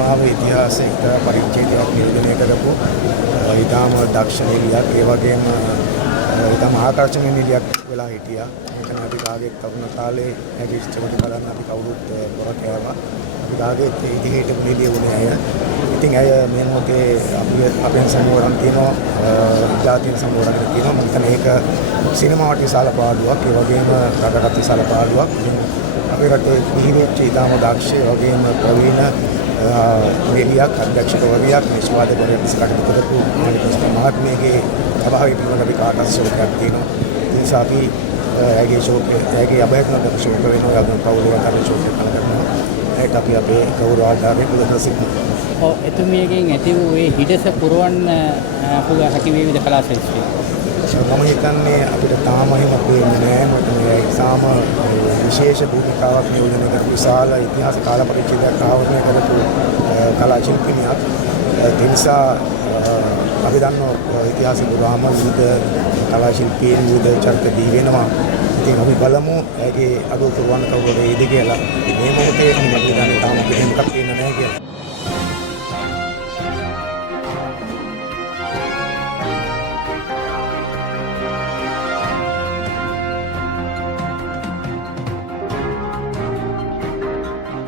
සිනමාවේ ඉතිහාසයක පරිච්ඡේදයක් නිර්මාණය කරපු ඊටාම දක්ෂ නිලියක් ඒ වගේම ඊටාම ආකර්ෂණීය නිලියක් වෙලා හිටියා. මෙතන අපි කාගේ තරුණ කාලේ හැකි ඉස්තවද බලන්න අපි කවුරුත් පොර කෑවා. අපි කාගේ ඉතිහිට නිලිය වුණේ අය. ඉතින් අය මේ මොහොතේ අපෙන් සම්මෝරන් තියෙනවා ජාතිය සම්මෝරන් තියෙනවා. මම හිතන්නේ ඒක සිනමාවට විශාල පාඩුවක්. ඒ වගේම රටකට විශාල පාඩුවක්. අපේ රටේ පිහිවෙච්ච ඊටාම දක්ෂ වගේම ප්‍රවීණ නිලියක් අධ්‍යක්ෂකවරියක් නිෂ්පාදකවරියක් ඉස්සරහට කරපු මහත්මියගේ අභාවය පිළිබඳව අපි කාටත් ශෝකයක් තියෙනවා. ඒ නිසා අපි ඇගේ ඇගේ අභයතුලට ශෝක වෙනවා. අපි පවුලේ අතර ශෝක කරනවා. ඒකට අපි අපේ ගෞරව ආධාරයෙන් පුදලා සිටිනවා. ඔව් එතුමියගෙන් ඇති වූ ඒ හිඩස පුරවන්න හැකි වේවිද කලා ශිල්පියෙක්? මම හිතන්නේ අපිට තාම එහෙම පේන්නේ නැහැ. මොකද මේ ඉතාම විශේෂ භූමිකාවක් නියෝජනය කරපු විශාල ඉතිහාස කාල පරිච්ඡේදයක් ආවරණය කරපු කලා ශිල්පිනියක්. ඒ නිසා අපි දන්නවා ඉතිහාසෙ පුරාම විවිධ කලා ශිල්පීන් විවිධ චරිත දී වෙනවා. ඉතින් අපි බලමු ඒකේ අද උතුරවන්න කවුරුද ඉද කියලා. මේ මොහොතේ මම හිතන්නේ තාම අපිට මොකක්ද කියන්නේ නැහැ කියලා.